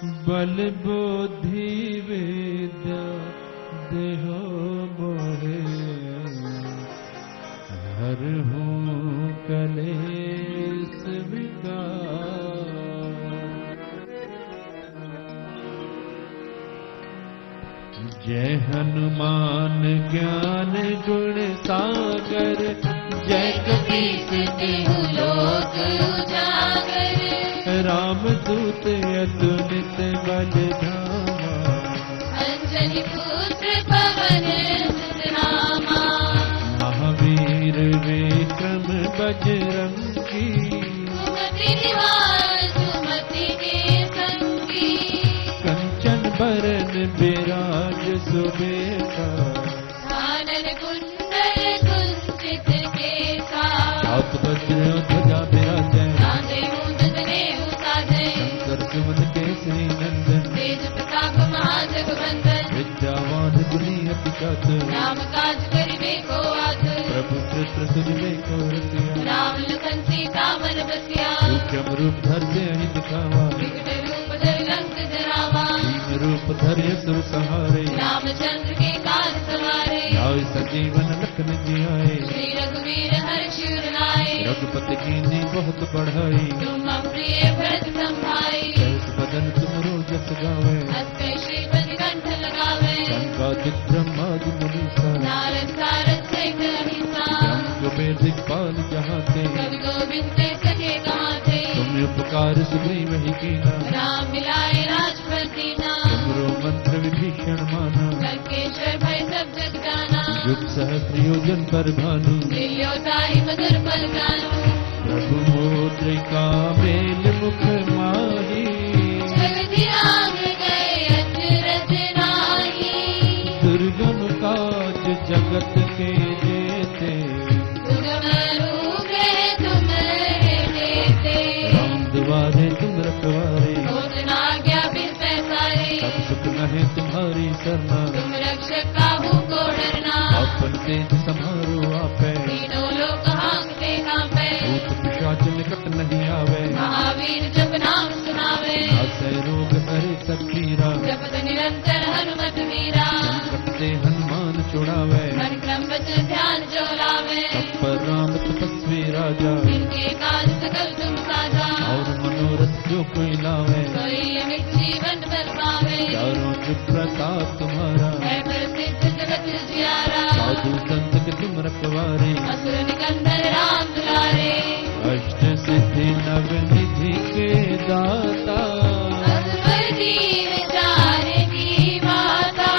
बल बुद्धि विद्या देहो मोहे, हर हूँ कलेश विकार। जय हनुमान ज्ञान गुण सागर, जय कपीस तिहु लोक उजागर। रामदूत अतुलित बल धामा, अंजनी पुत्र पवन सुत नामा। महावीर विक्रम बजरंगी, सुमति निवार सुमति के संगी। कंचन बरन बिराज सुबेसा, कानन कुंडल कुंचित केसा। आप वज्र ध्वजा बिराजै, कांधे मूंज जनेऊ साजै। शंकर सुमन केसरी नंदन, तेज प्रताप महाजगवंदन। विद्यावान गुणी अति चातुर, राम काज करिबे को आतुर। प्रभु कृष्ण सुनिबे को रसिया, राम लखन सीता मन बसिया। सूक्ष्म रूप धरि अहि दिखावा, विकट रूप धरि लंक जरावा। भीम रूप धरि असुर संहारे, रामचंद्र के काज सवारे। लाए सजीवन लखन जियाए, श्री रघुवीर हर्ष उर लाए। रघुपति कीन्ही बहुत बढ़ाई, तुम प्रिय भरत संभाई। सहस बदन तुमरो जस गावे, हस पे श्रीपति कंठ लगावे। संकादिक ब्रह्मादि मुनीसा, नारद सारद सहित अहिंसा। ब्रह्म वेद दिक्पाल जहाते, कवि गोविंद से सके कहाते। तुम उपकार सुग्रीव ही कीना, राम मिलाए राजपद दीना। तुमरो मंत्र विभीषण माना, लंकेश्वर भय सब जग जाना। युग सहस्र योजन पर भानु, लियोताहि मधुर फल जानु। प्रभु मुद्रिका मेल मुख माही, जगति आग गए अचरज नाहि। दुर्गम काज जगत के जेते, सुगम अनुग्रह तुम्हारे देते। राम दुआरे तुम रखवारे, होत न आज्ञा बिन पैसारे। सब सुख नहे तुम्हारी सरना, तुम रक्षक काहू को डरना। आपन तेज समारो आपै, तीनों लोक हांकते कांपै। भूत पिशाच निकट नहीं आवे, महावीर जब नाम सुनावे। नासै रोग हरे सब पीरा, जपत निरंतर हनुमत वीरा। संकट ते हनुमान छुड़ावे, मन क्रम वचन ध्यान जो लावे। तत्पर राम तपस्वी राजा, इनके काज सकल तुम साजा। और मनोरथ जो कोई लावे, सोई अमित जीवन बल पावे। चारों जुग प्रताप तुम्हारा, है प्रसिद्ध जगत जियारा। साधु संत के तुम रखवारे, असुर निकंदन राम दुलारे। अष्ट सिद्धि नव निधि के दाता, असवर दीन जाने की माता।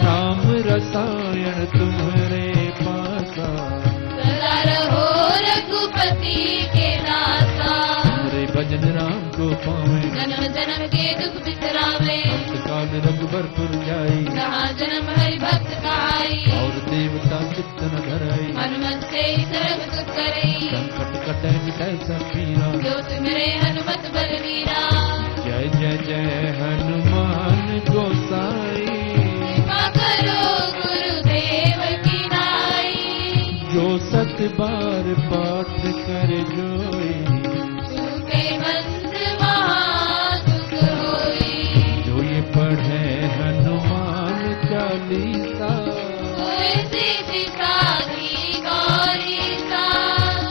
राम रसायन तुम्हारे पासा, सदा रहो रघुपति के दासा। तुम्हारे भजन राम को पावे, जन्म जन्म के दुख बिसरावे। अंत काल रघुबरपुर जाई, जहाँ जन्म हरि भक्त कहाई। और देवता चित्त न धराई, हनुमत से सर्व सुख करई। संकट कटै मिटै सब पीरा, जो तुमरे हनुमत बलवीरा। जय जय जय हनुमान गोसाई, कृपा करो गुरुदेव की नाई। जो सत बार पाठ कर जोई, छूटे बंद महादुख होई। जो ये पढ़े हनुमान चालीसा,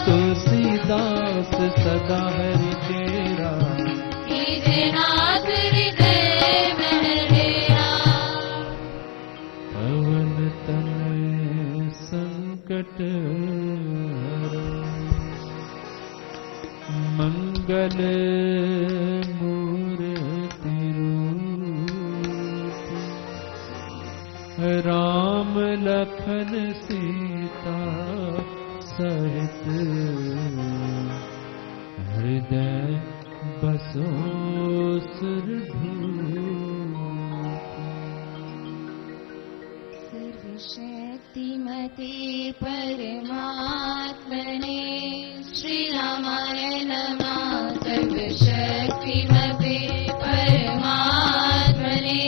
तुलसीदास सदा हरि तेरा। नाथ हृदय में डेरा, पवन तनय संकट हरा। मंगल मूर्ति रूप, राम लखन सीता सहित। हृदय बसो सुरभूप। सर्वशक्तिमते परमात्मने श्री रामाय नमः। सर्वशक्तिमते परमात्मने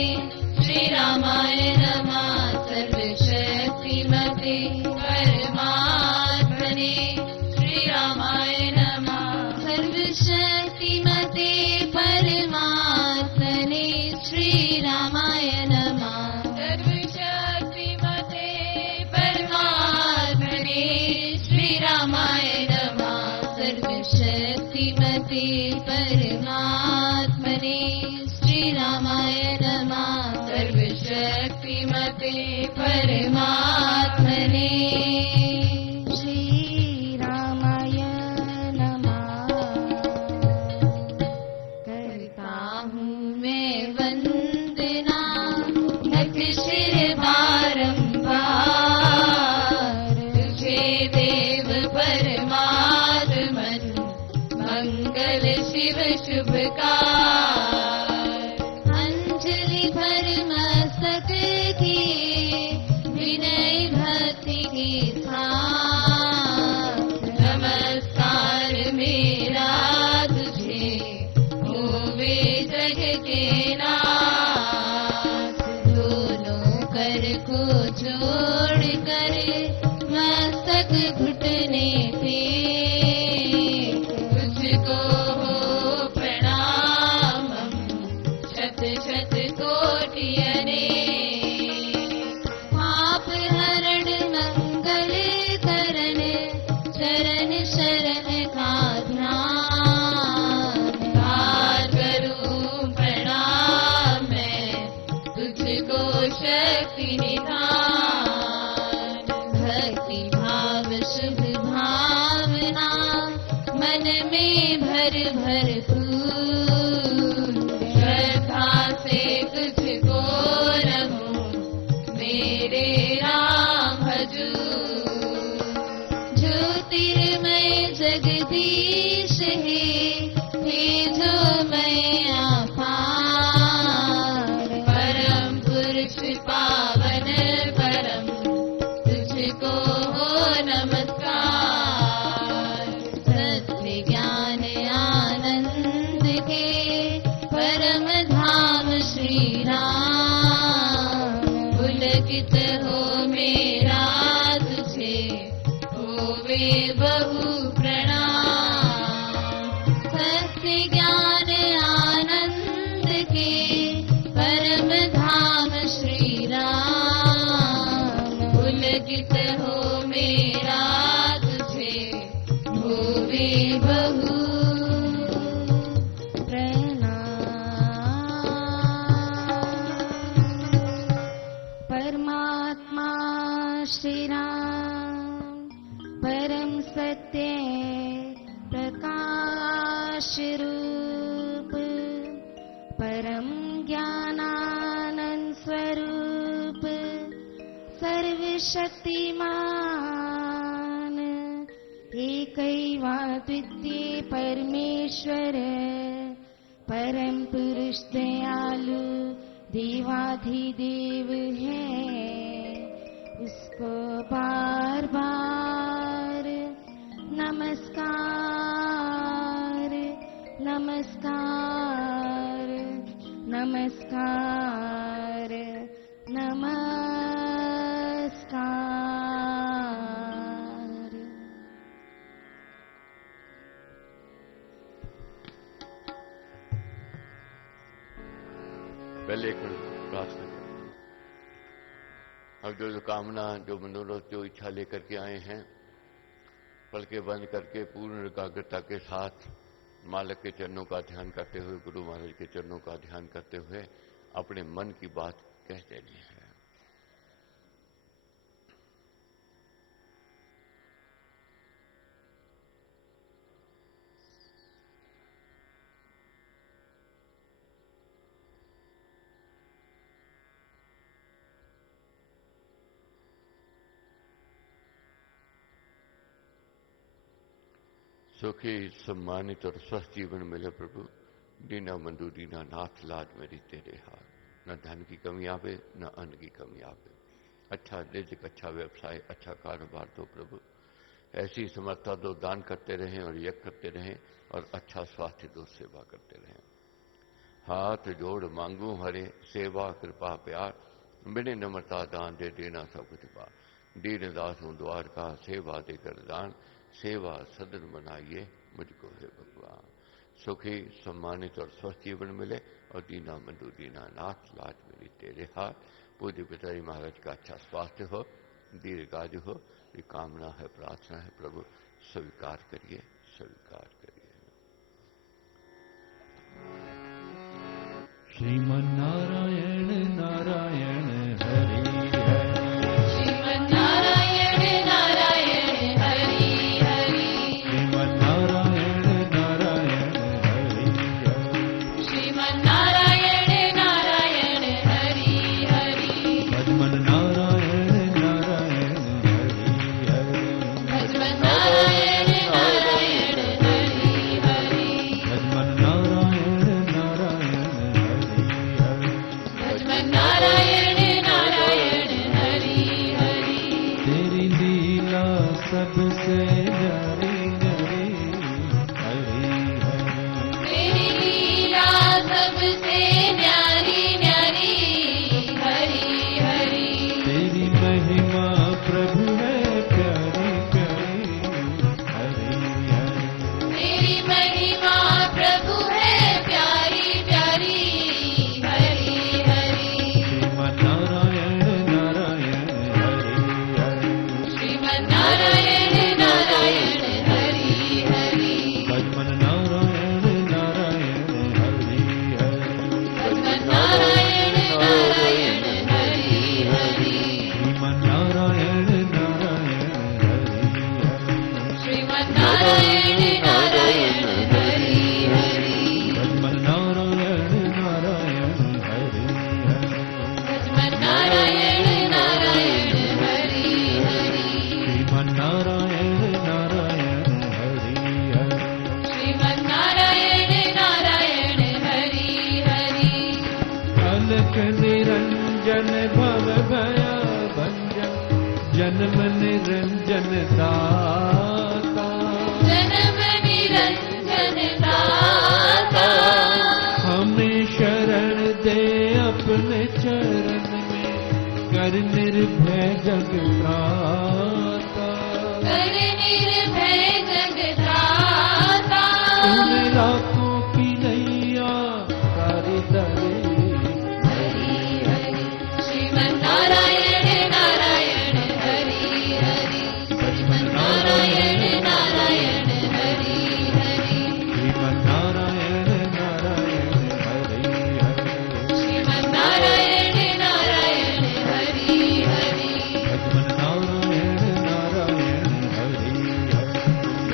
श्री रामाय नमः। सर्वशक्तिमते परमात्मने श्री रामाय नमः। सर्वशक्तिमते परमात्मने श्री रामाय नमः सर्वशक्तिमते परमात्मने श्री रामाय नमः करता हूँ मैं वंदना नत शिर बारंबार तुझे देव परमात्मन मंगल शिव शुभकार अंजलि भर मस्तक किए विनय भक्ति के साथ नमस्कार मेरा तुझे होवे जग के नाथ दोनों कर को जोड़ कर मस्तक घुटने पे तुझको हो प्रणाम शत शत कोटि अनेक पाप हरण मंगल करण चरण शरण का ध्यान हार करूं प्रणाम मैं तुझको शक्ति निधान भक्ति भाव शुभ भावना मन में भर भर फूल श्रद्धा से तुझको रहूं मेरे राम हजूर ज्योतिर्मय जगदीश हे जो मैं अपार परम पुरुष पावन परम तुझको हो नमस्कार सत्य ज्ञान आनंद के परम धाम श्री राम पुलकित हो मेरा तुझे होवे बहु प्रणाम सत्य ज्ञान आनंद के परम धाम श्री राम पुलकित हो मेरा तुझे होवे बहु परमात्मा श्री राम परम सत्य प्रकाश रूप परम ज्ञानानंद स्वरूप सर्वशक्तिमान एकैवाद्वितीय परमेश्वर परम पुरुष दयालु देवाधिदेव है उसको बार बार नमस्कार नमस्कार नमस्कार नमस्कार पहले एक मिनट प्रार्थना करें। अब जो कामना जो मनोरथ जो इच्छा लेकर के आए हैं पलके बंद करके पूर्ण एकाग्रता के साथ मालक के चरणों का ध्यान करते हुए गुरु महाराज के चरणों का ध्यान करते हुए अपने मन की बात कह देनी है। सुखी सम्मानित और स्वस्थ जीवन मिले प्रभु। दीना बंधु दीना नाथ लाज मेरी तेरे हाथ। न धन की कमी आवे न अन्न की कमी आवे। अच्छा रिज़्क़, अच्छा व्यवसाय, अच्छा कारोबार दो प्रभु। ऐसी समर्था दो, दान करते रहें और यज्ञ करते रहें और अच्छा स्वास्थ्य दो, सेवा करते रहें। हाथ जोड़ मांगू हरे सेवा कृपा प्यार। बिने नम्रता दान दे देना सब कुछ पार। दीन दास हूँ द्वार का सेवा देकर दान। सेवा सदन बनाइए मुझको है भगवान। सुखी सम्मानित और स्वस्थ जीवन मिले और दीना बंधु दीना नाथ लाज मेरी तेरे हाथ। पूज्य पिताजी महाराज का अच्छा स्वास्थ्य हो, दीर्घायु हो, ये कामना है, प्रार्थना है प्रभु। स्वीकार करिए, स्वीकार करिए। श्रीमन्नारायण नारायण हरि हरि श्रीमन्नारायण नारायण हरि हरि श्रीमन्नारायण नारायण हरि हरि श्रीमन्नारायण नारायण हरि हरि भजमन नारायण नारायण हरि हरि भजमन्नारायण नारायण हरि हरि भजमन नारायण नारायण हरि हरि भजमन्नारायण नारायण हरि हरि तेरी लीला सबसे न्यारी न्यारी हरि हरि तेरी लीला सबसे न्यारी न्यारी हरि हरि तेरी महिमा प्रभु है प्यारी प्यारी हरि हरि तेरी महिमा प्रभु है प्यारी प्यारी हरि हरि श्रीमन्नारायण नारायण हरि हरि श्रीमन्नारायण नारायण हरि हरि भजमन नारायण नारायण हरि हरि भजमन्नारायण नारायण हरि हरि श्रीमन्नारायण नारायण हरि हरि श्रीमन्नारायण नारायण हरि हरि भजमन नारायण नारायण हरि हरि भजमन्नारायण नारायण हरि हरि श्रीमन्नारायण नारायण हरि हरि श्रीमन्नारायण नारायण हरि हरि अलख निरंजन भव भया भंजन जन्म निरंजन दाता जन्म निरंजन दाता हमें शरण दे अपने चरण में कर निर्भय जग त्राता कर निर्भय जगत्राता उन लाखों की नैया तारी तारी हरि हरि श्रीमन्नारायण नारायण हरि हरि श्रीमन्नारायण नारायण हरि हरि श्रीमन्नारायण नारायण हरि हरि श्रीमन्नारायण नारायण हरि हरि भजमन नारायण नारायण हरि हरि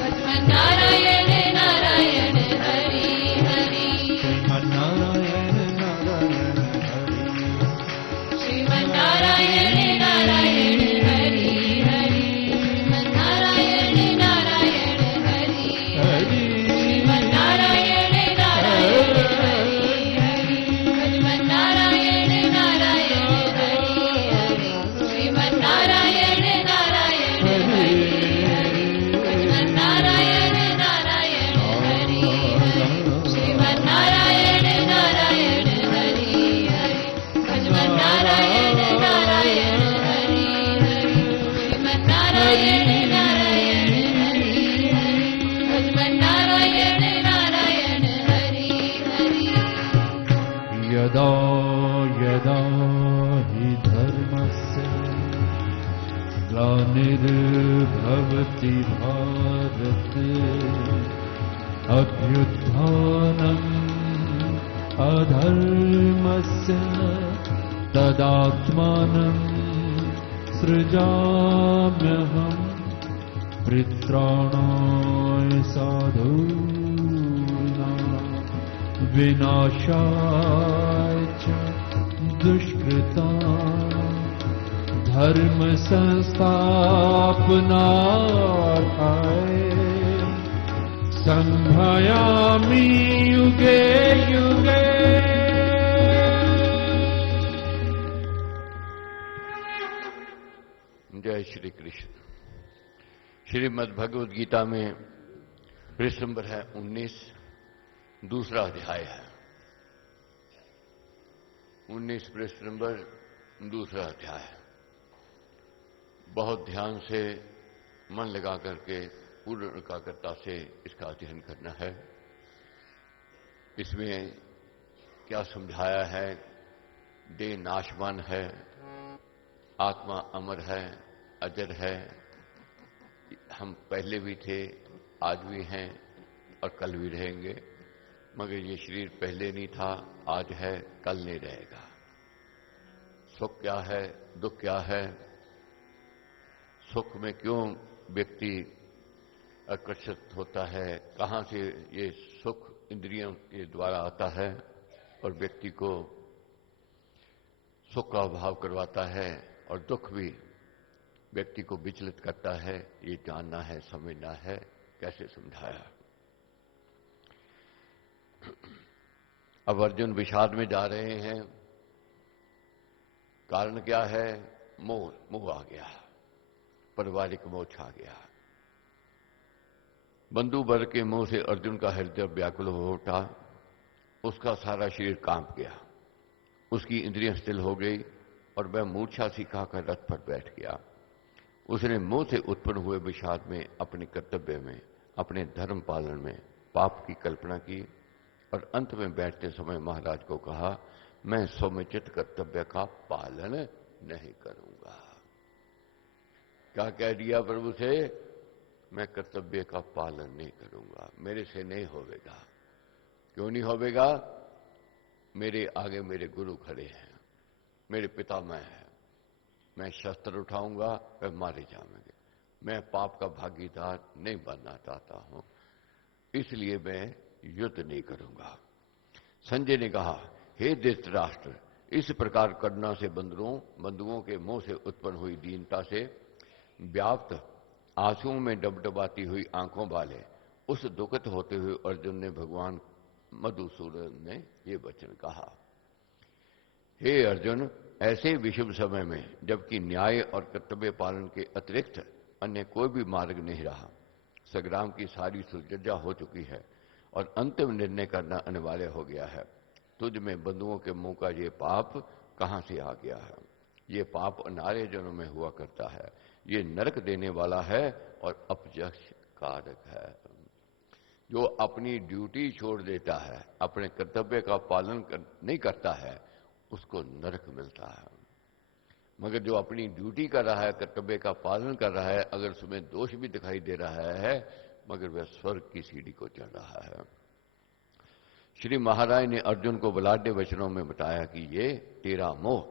भजमन्नारायण नारायण हरि हरि श्रीमन्नारायण नारायण हरि श्रीमन्नारायण नारायण हरि हरि श्रीमन्नारायण नारायण हरि हरि श्रीमन्नारायण नारायण हरि हरि भजमन्नारायण नारायण हरि हरि श्रीमन्नारायण नारायण हरि हरि भजमन्नारायण नारायण हरि हरि श्रीमन्नारायण नारायण हरि हरि भजमन्नारायण नारायण हरि हरि श्रीमन्नारायण नारायण हरि हरि भजमन्नारायण नारायण हरि हरि यदा यदा हि धर्मस्य ग्लानिर्भवति भारत अभ्युत्थानम् अधर्मस्य तदात्मानं सृजाम्यहम् परित्राणाय साधूनां विनाशाय च दुष्कृतां धर्म संस्थापनार्थाय संभयामि युगे युगे। जय श्री कृष्ण। श्रीमद् भगवद गीता में पृष्ठ नंबर है 19, दूसरा अध्याय है। 19 पृष्ठ नंबर दूसरा अध्याय है। बहुत ध्यान से मन लगा करके पूर्ण एकाग्रता से इसका अध्ययन करना है। इसमें क्या समझाया है? देह नाशवान है, आत्मा अमर है, अजर है। हम पहले भी थे, आज भी हैं और कल भी रहेंगे। मगर ये शरीर पहले नहीं था, आज है, कल नहीं रहेगा। सुख क्या है, दुख क्या है, सुख में क्यों व्यक्ति आकर्षित होता है, कहाँ से ये सुख इंद्रियों के द्वारा आता है और व्यक्ति को सुख का अभाव करवाता है, और दुख भी व्यक्ति को विचलित करता है, ये जानना है, समझना है। कैसे समझाया। अब अर्जुन विषाद में जा रहे हैं। कारण क्या है? मोह आ गया, पारिवारिक मोह छा गया। बंधु वर्ग के मोह से अर्जुन का हृदय व्याकुल हो उठा। उसका सारा शरीर कांप गया, उसकी इंद्रियां स्थिर हो गई और वह मूर्छा सी खाकर रथ पर बैठ गया। उसने मोह से उत्पन्न हुए विषाद में, अपने कर्तव्य में, अपने धर्म पालन में पाप की कल्पना की और अंत में बैठते समय महाराज को कहा, मैं समुचित कर्तव्य का पालन नहीं करूंगा। क्या कह दिया प्रभु से? मैं कर्तव्य का पालन नहीं करूंगा, मेरे से नहीं होवेगा। क्यों नहीं होवेगा? मेरे आगे मेरे गुरु खड़े हैं, मेरे पितामह हैं। मैं शस्त्र उठाऊंगा, वह मारे जाएंगे। मैं पाप का भागीदार नहीं बनना चाहता हूं, इसलिए मैं युद्ध नहीं करूंगा। संजय ने कहा, हे धृतराष्ट्र, इस प्रकार करना से बंधुओं के मुंह से उत्पन्न हुई दीनता से व्याप्त, आंसुओं में डबडबाती हुई आंखों वाले उस दुखित होते हुए अर्जुन ने भगवान मधुसूदन ने ये वचन कहा, हे अर्जुन, ऐसे विषम समय में जबकि न्याय और कर्तव्य पालन के अतिरिक्त अन्य कोई भी मार्ग नहीं रहा, संग्राम की सारी सुसज्जा हो चुकी है और अंतिम निर्णय करना अनिवार्य हो गया है, तुझ में बंधुओं के मुंह का ये पाप कहां से आ गया है? ये पाप अनार्य जन्म में हुआ करता है, ये नरक देने वाला है और अपयश कारक है। जो अपनी ड्यूटी छोड़ देता है, अपने कर्तव्य का पालन नहीं करता है, उसको नरक मिलता है। मगर जो अपनी ड्यूटी कर रहा है, कर्तव्य का पालन कर रहा है, अगर उसमें दोष भी दिखाई दे रहा है, मगर वह स्वर्ग की सीढ़ी को चढ़ रहा है। श्री महाराज ने अर्जुन को बलाढ्य वचनों में बताया कि ये तेरा मोह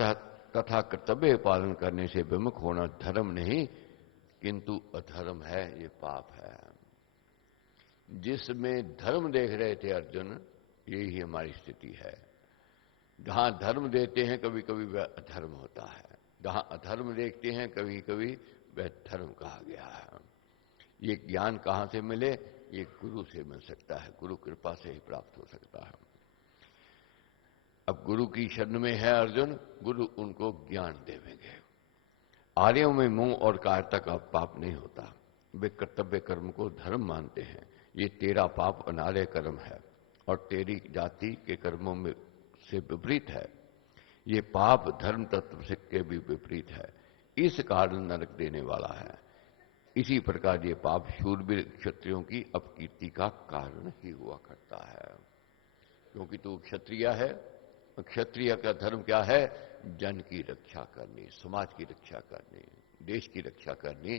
तथा कर्तव्य पालन करने से विमुख होना धर्म नहीं किंतु अधर्म है, ये पाप है। जिसमें धर्म देख रहे थे अर्जुन, यही हमारी स्थिति है। जहां धर्म देते हैं कभी कभी वह अधर्म होता है, जहां अधर्म देखते हैं कभी कभी वह धर्म कहा गया है। ये ज्ञान कहां से मिले? ये गुरु से मिल सकता है, गुरु कृपा से ही प्राप्त हो सकता है। अब गुरु की शरण में है अर्जुन, गुरु उनको ज्ञान देवेंगे। आर्यों में मोह और कायरता का पाप नहीं होता, वे कर्तव्य कर्म को धर्म मानते हैं। ये तेरा पाप अनार्य कर्म है और तेरी जाति के कर्मों में से विपरीत है। ये पाप धर्म तत्व से के भी विपरीत है, इस कारण नरक देने वाला है। इसी प्रकार ये पाप शूरवीर क्षत्रियों की अपकीर्ति का कारण ही हुआ करता है। क्योंकि तू क्षत्रिय है, क्षत्रिय का धर्म क्या है? जन की रक्षा करनी, समाज की रक्षा करनी, देश की रक्षा करनी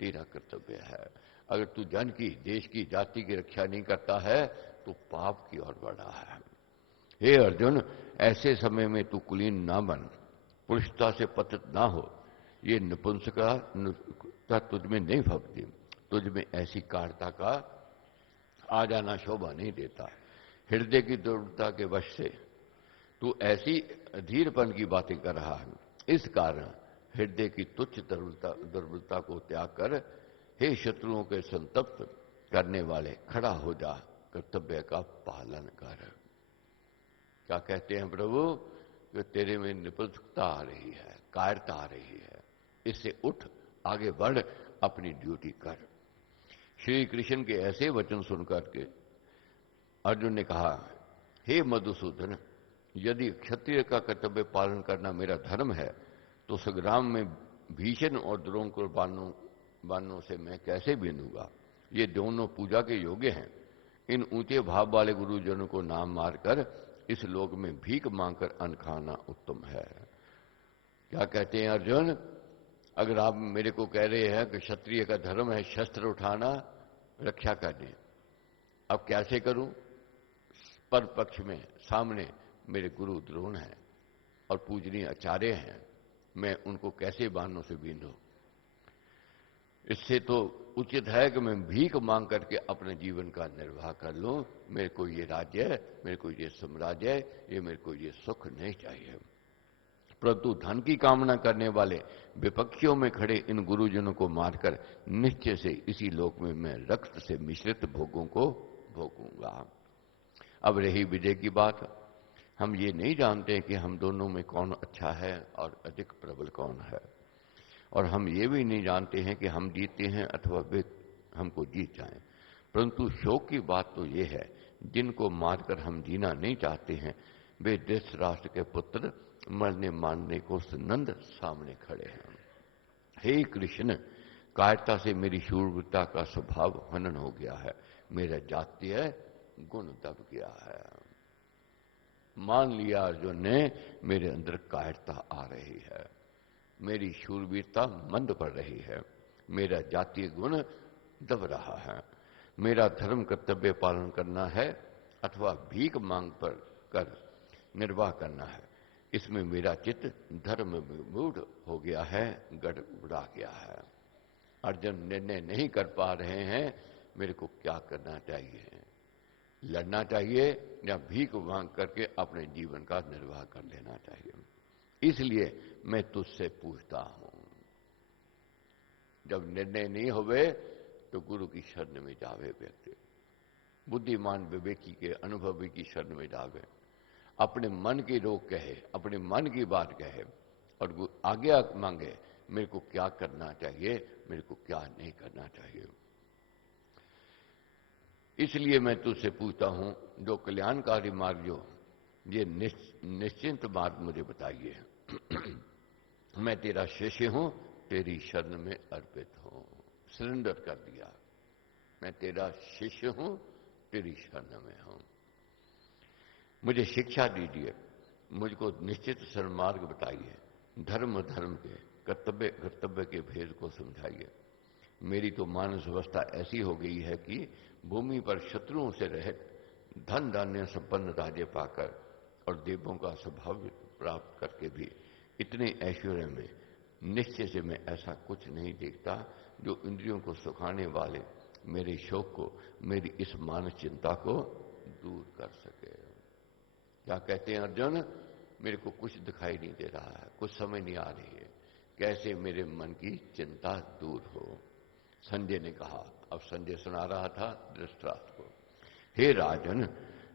तेरा कर्तव्य है। अगर तू जन की, देश की, जाति की रक्षा नहीं करता है तो पाप की ओर बढ़ा है। हे अर्जुन, ऐसे समय में तू कुलीन ना बन, पुरुषता से पतित ना हो। ये नपुंसकता तुझ में नहीं भगती, तुझ में ऐसी कायरता का आ जाना शोभा नहीं देता। हृदय की दुर्बलता के वश से तू ऐसी अधीरपन की बातें कर रहा है। इस कारण हृदय की तुच्छ दुर्बलता को त्याग कर, हे शत्रुओं के संतप्त करने वाले, खड़ा हो जा, कर्तव्य का पालन कर। क्या कहते हैं प्रभु? कि तेरे में निपुणता आ रही है, कायरता आ रही है, इससे उठ, आगे बढ़, अपनी ड्यूटी कर। श्री कृष्ण के ऐसे वचन सुनकर के अर्जुन ने कहा, हे मधुसूदन, यदि क्षत्रिय का कर्तव्य पालन करना मेरा धर्म है तो संग्राम में भीषण और द्रोण को बाणों से मैं कैसे बीनूंगा? ये दोनों पूजा के योग्य हैं। इन ऊंचे भाव वाले गुरुजनों को नाम मारकर इस लोक में भीख मांगकर अन्न खाना उत्तम है। क्या कहते हैं अर्जुन? अगर आप मेरे को कह रहे हैं कि क्षत्रिय का धर्म है शस्त्र उठाना, रक्षा करनी, अब कैसे करूं? पर पक्ष में सामने मेरे गुरु द्रोण हैं और पूजनीय आचार्य हैं, मैं उनको कैसे बाणों से बींधूं? इससे तो उचित है कि मैं भीख मांग करके अपने जीवन का निर्वाह कर लूं। मेरे को ये राज्य, मेरे को ये साम्राज्य, ये मेरे को ये सुख नहीं चाहिए। परंतु धन की कामना करने वाले विपक्षियों में खड़े इन गुरुजनों को मारकर निश्चय से इसी लोक में मैं रक्त से मिश्रित भोगों को भोगूंगा। अब रही विजय की बात, हम ये नहीं जानते कि हम दोनों में कौन अच्छा है और अधिक प्रबल कौन है, और हम ये भी नहीं जानते हैं कि हम जीते हैं अथवा वे हमको जीत जाएं। परंतु शोक की बात तो ये है, जिनको मारकर हम जीना नहीं चाहते हैं वे धृतराष्ट्र के पुत्र मरने मारने को सुनंद सामने खड़े हैं। हे कृष्ण, कायरता से मेरी शूरवीरता का स्वभाव हनन हो गया है, मेरा जातीय गुण दब गया है। मान लिया अर्जुन ने मेरे अंदर कायरता आ रही है, मेरी शूरवीरता मंद पड़ रही है, मेरा जातीय गुण दब रहा है। मेरा धर्म कर्तव्य पालन करना है अथवा भीख मांग पर कर निर्वाह करना है, इसमें मेरा चित्त धर्म में मूढ़ हो गया है, गड़बड़ा गया है। अर्जुन निर्णय नहीं कर पा रहे हैं मेरे को क्या करना चाहिए, लड़ना चाहिए या भीख मांग करके अपने जीवन का निर्वाह कर लेना चाहिए। इसलिए मैं तुझसे पूछता हूं, जब निर्णय नहीं होवे तो गुरु की शरण में जावे व्यक्ति, बुद्धिमान विवेकी के अनुभवी की शरण में जावे, अपने मन की रोक कहे, अपने मन की बात कहे और आज्ञा मांगे, मेरे को क्या करना चाहिए, मेरे को क्या नहीं करना चाहिए। इसलिए मैं तुझसे पूछता हूं, जो कल्याणकारी मार्ग, जो ये निश्चिंत मार्ग मुझे बताइए। मैं तेरा शिष्य हूं, तेरी शरण में अर्पित हूं, सरेंडर कर दिया। मैं तेरा शिष्य हूं, तेरी शरण में हूं, मुझे शिक्षा दीजिए, मुझको निश्चित सन्मार्ग बताइए, धर्म धर्म के कर्तव्य कर्तव्य के भेद को समझाइए। मेरी तो मानस अवस्था ऐसी हो गई है कि भूमि पर शत्रुओं से रहित धन धान्य संपन्न राज्य पाकर और देवों का स्वभाव प्राप्त करके भी इतने ऐश्वर्य में निश्चय से मैं ऐसा कुछ नहीं देखता जो इंद्रियों को सुखाने वाले मेरे शोक को, मेरी इस मानस चिंता को दूर कर सके। क्या कहते हैं अर्जुन, मेरे को कुछ दिखाई नहीं दे रहा है, कुछ समझ नहीं आ रही है, कैसे मेरे मन की चिंता दूर हो। संजय ने कहा, अब संजय सुना रहा था धृतराष्ट्र को, हे राजन,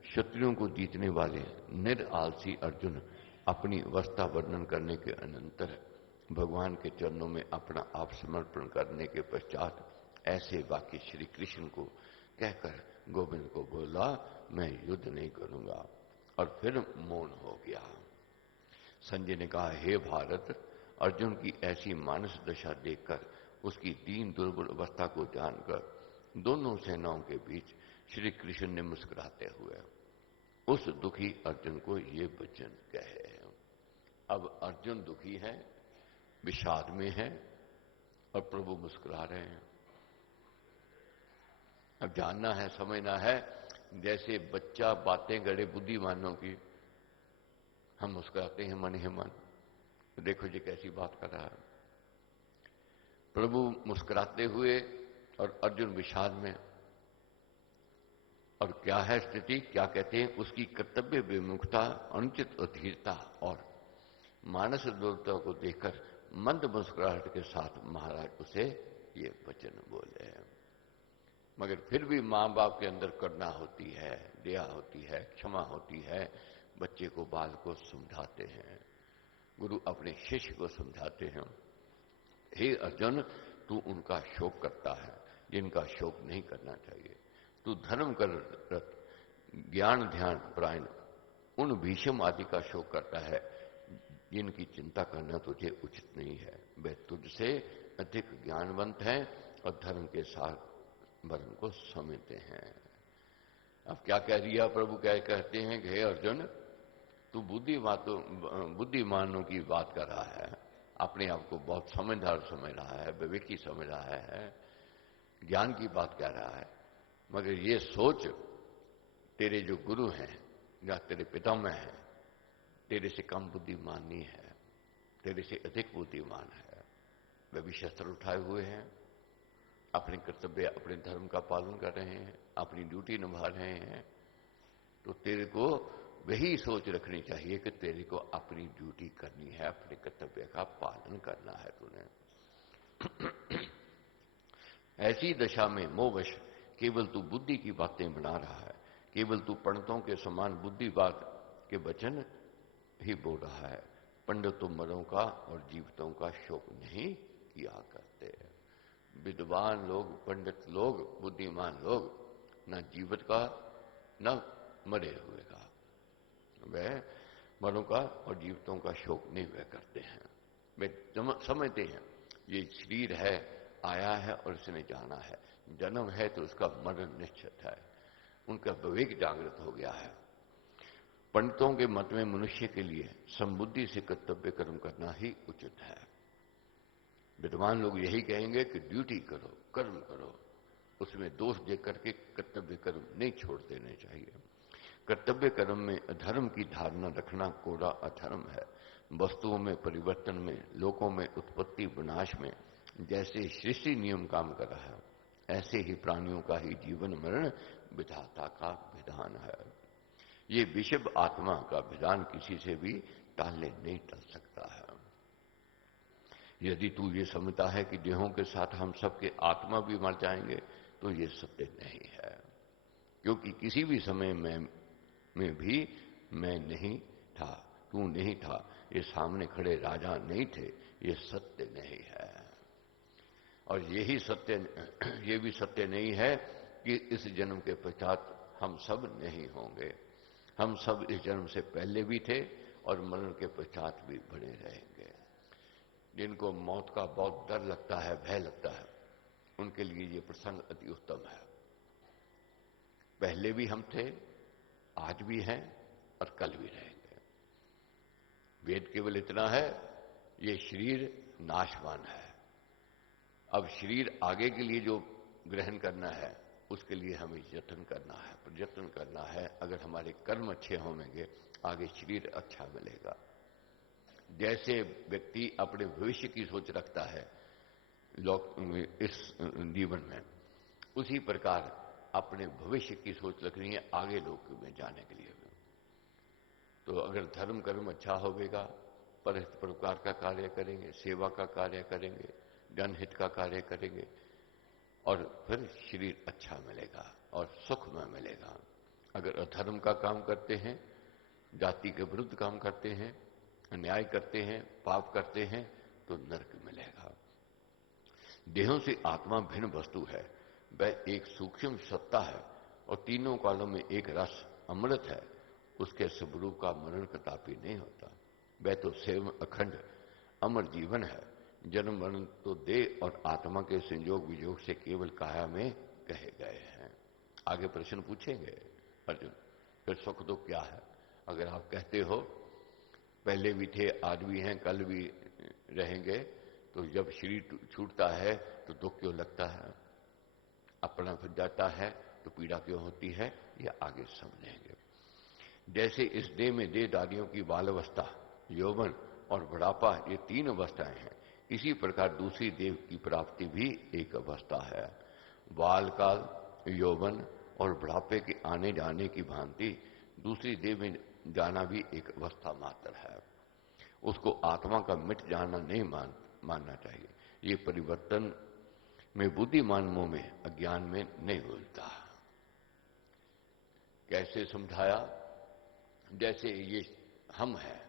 शत्रुओं को जीतने वाले निरालसी अर्जुन अपनी अवस्था वर्णन करने के अनंतर भगवान के चरणों में अपना आप समर्पण करने के पश्चात ऐसे वाक्य श्री कृष्ण को कहकर गोविंद को बोला, मैं युद्ध नहीं करूंगा, और फिर मौन हो गया। संजय ने कहा, हे भारत, अर्जुन की ऐसी मानस दशा देखकर, उसकी दीन दुर्बल अवस्था को जानकर दोनों सेनाओं के बीच श्री कृष्ण ने मुस्कुराते हुए उस दुखी अर्जुन को ये वचन कहे। अब अर्जुन दुखी है, विषाद में है और प्रभु मुस्कुरा रहे हैं। अब जानना है, समझना है, जैसे बच्चा बातें गड़े बुद्धिमानों की, हम मुस्कुराते हैं मन ही मन, तो देखो जी कैसी बात कर रहा है। प्रभु मुस्कुराते हुए और अर्जुन विषाद में, और क्या है स्थिति, क्या कहते हैं, उसकी कर्तव्य विमुखता, अनुचित अधीरता और मानस दुर्बलता को देखकर मंद मुस्कुराहट के साथ महाराज उसे ये वचन बोले हैं। मगर फिर भी मां बाप के अंदर करुणा होती है, दया होती है, क्षमा होती है, बच्चे को, बाल को समझाते हैं, गुरु अपने शिष्य को समझाते हैं, हे अर्जुन, तू उनका शोक करता है जिनका शोक नहीं करना चाहिए। तू धर्म कर रत, ज्ञान ध्यान परायण उन भीष्म आदि का शोक करता है जिनकी चिंता करना तुझे उचित नहीं है। वे तुझसे अधिक ज्ञानवंत हैं और धर्म के साथ वर्ण को समझते हैं। अब क्या कह दिया प्रभु, क्या कहते हैं कि हे अर्जुन, तू बुद्धिमानों की बात कर रहा है, अपने आप को बहुत समझदार समझ रहा है, विवेकी समझ रहा है, ज्ञान की बात कह रहा है, मगर ये सोच तेरे जो गुरु हैं या तेरे पितामह हैं, तेरे से कम बुद्धिमान नहीं है, तेरे से अधिक बुद्धिमान है। वे भी शस्त्र उठाए हुए हैं, अपने कर्तव्य, अपने धर्म का पालन कर रहे हैं, अपनी ड्यूटी निभा रहे हैं। तो तेरे को वही सोच रखनी चाहिए कि तेरे को अपनी ड्यूटी करनी है, अपने कर्तव्य का पालन करना है तूने। ऐसी दशा में मोहवश केवल तू बुद्धि की बातें बना रहा है, केवल तू पंडितों के समान बुद्धि बात के वचन ही बोल रहा है। पंडितों मरों का और जीवितों का शोक नहीं किया करते। विद्वान लोग, पंडित लोग, बुद्धिमान लोग न जीवित का न मरे हुए का, वह मरों का और जीवितों का शोक नहीं वह करते हैं। वे समझते हैं ये शरीर है, आया है और इसने जाना है, जन्म है तो उसका मरण निश्चित है। उनका विवेक जागृत हो गया है। पंडितों के मत में मनुष्य के लिए समबुद्धि से कर्तव्य कर्म करना ही उचित है। विद्वान लोग यही कहेंगे कि ड्यूटी करो, कर्म करो, उसमें दोष देख करके कर्तव्य कर्म नहीं छोड़ देने चाहिए। कर्तव्य कर्म में अधर्म की धारणा रखना कोरा अधर्म है। वस्तुओं में परिवर्तन में, लोगों में उत्पत्ति विनाश में जैसे सृष्टि नियम काम कर रहा है, ऐसे ही प्राणियों का ही जीवन मरण विधाता का विधान है। ये विषम आत्मा का विधान किसी से भी टालने नहीं टल सकता है। यदि तू ये समझता है कि देहों के साथ हम सबके आत्मा भी मर जाएंगे तो ये सत्य नहीं है, क्योंकि किसी भी समय में भी मैं नहीं था, तू नहीं था, ये सामने खड़े राजा नहीं थे, ये सत्य नहीं है। और यही सत्य, ये भी सत्य नहीं है कि इस जन्म के पश्चात हम सब नहीं होंगे। हम सब इस जन्म से पहले भी थे और मरण के पश्चात भी बने रहेंगे। जिनको मौत का बहुत डर लगता है, भय लगता है, उनके लिए ये प्रसंग अति उत्तम है। पहले भी हम थे, आज भी हैं और कल भी रहेंगे। वेद केवल इतना है, ये शरीर नाशवान है। अब शरीर आगे के लिए जो ग्रहण करना है उसके लिए हमें यत्न करना है, प्रयत्न करना है। अगर हमारे कर्म अच्छे होंगे आगे शरीर अच्छा मिलेगा। जैसे व्यक्ति अपने भविष्य की सोच रखता है इस जीवन में, उसी प्रकार अपने भविष्य की सोच रखनी है आगे लोक में जाने के लिए। तो अगर धर्म कर्म अच्छा होगा, परोपकार का कार्य करेंगे, सेवा का कार्य करेंगे, जनहित का कार्य करेंगे और फिर शरीर अच्छा मिलेगा और सुख में मिलेगा। अगर अधर्म का काम करते हैं, जाति के विरुद्ध काम करते हैं, अन्याय करते हैं, पाप करते हैं तो नरक मिलेगा। देहों से आत्मा भिन्न वस्तु है, वह एक सूक्ष्म सत्ता है और तीनों कालों में एक रस अमृत है। उसके स्वरूप का मरण कदापि नहीं होता। वह तो स्वयं अखंड अमर जीवन है। जन्म मरण तो देह और आत्मा के संयोग वियोग से केवल काया में कहे गए हैं। आगे प्रश्न पूछेंगे अर्जुन, फिर सुख दुख क्या है? अगर आप कहते हो पहले भी थे, आज भी हैं, कल भी रहेंगे, तो जब शरीर छूटता है तो दुख क्यों लगता है? अपना फिर जाता है तो पीड़ा क्यों होती है? यह आगे समझेंगे। जैसे इस देह में देहधारियों की बाल अवस्था, यौवन और बुढ़ापा ये तीन अवस्थाएं हैं, इसी प्रकार दूसरी देव की प्राप्ति भी एक अवस्था है। बाल काल, यौवन और बुढ़ापे के आने जाने की भांति दूसरी देव में जाना भी एक अवस्था मात्र है। उसको आत्मा का मिट जाना नहीं मानना चाहिए। ये परिवर्तन में बुद्धिमान मुंह में, अज्ञान में नहीं भूलता। कैसे समझाया? जैसे ये हम हैं,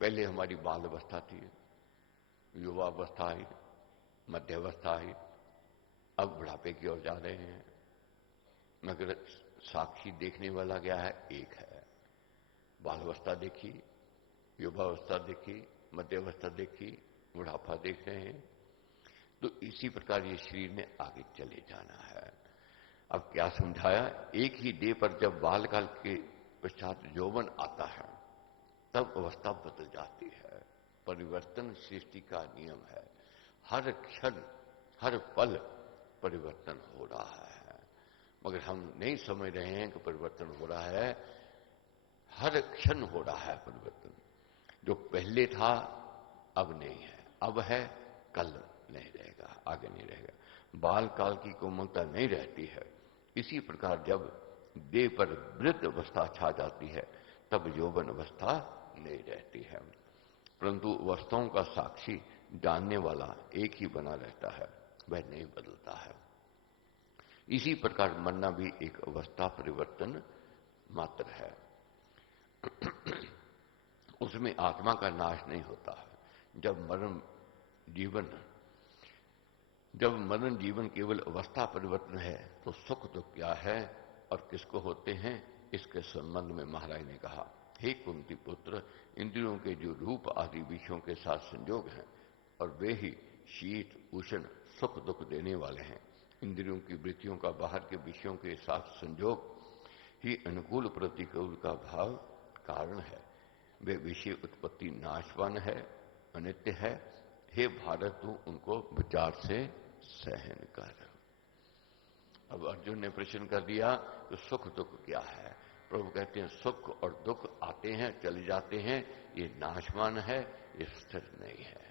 पहले हमारी बाल अवस्था थी, युवावस्था आई, मध्यावस्था आई, अब बुढ़ापे की ओर जा रहे हैं। मगर साक्षी देखने वाला क्या है? एक है। बाल अवस्था देखी, युवावस्था देखी, मध्यावस्था देखी, बुढ़ापा देख रहे हैं। तो इसी प्रकार ये शरीर ने आगे चले जाना है। अब क्या समझाया? एक ही देह पर जब बाल काल के पश्चात यौवन आता है तब अवस्था बदल जाती है। परिवर्तन सृष्टि का नियम है। हर क्षण, हर पल परिवर्तन हो रहा है। मगर हम नहीं समझ रहे हैं कि परिवर्तन हो रहा है, हर क्षण हो रहा है परिवर्तन। जो पहले था अब नहीं है, अब है कल नहीं रहेगा, आगे नहीं रहेगा। बाल काल की कोमलता नहीं रहती है। इसी प्रकार जब देह पर वृद्ध अवस्था छा जाती है तब यौवन अवस्था नहीं रहती है, परंतु वस्तुओं का साक्षी जानने वाला एक ही बना रहता है, वह नहीं बदलता है। इसी प्रकार मरना भी एक अवस्था परिवर्तन मात्र है। उसमें आत्मा का नाश नहीं होता है। जब मरण जीवन केवल अवस्था परिवर्तन है तो सुख दुख क्या है और किसको होते हैं, इसके संबंध में महाराज ने कहा, हे कुंती पुत्र, इंद्रियों के जो रूप आदि विषयों के साथ संयोग हैं और वे ही शीत उष्ण सुख दुख देने वाले हैं। इंद्रियों की वृत्तियों का बाहर के विषयों के साथ संयोग ही अनुकूल प्रतिकूल का भाव कारण है। वे विषय उत्पत्ति नाशवान है, अनित्य है। हे भारत, तू उनको विचार से सहन कर। अब अर्जुन ने प्रश्न कर दिया कि सुख दुख क्या है। प्रभु कहते हैं सुख और दुख आते हैं चले जाते हैं, ये नाशवान है, ये स्थिर नहीं है।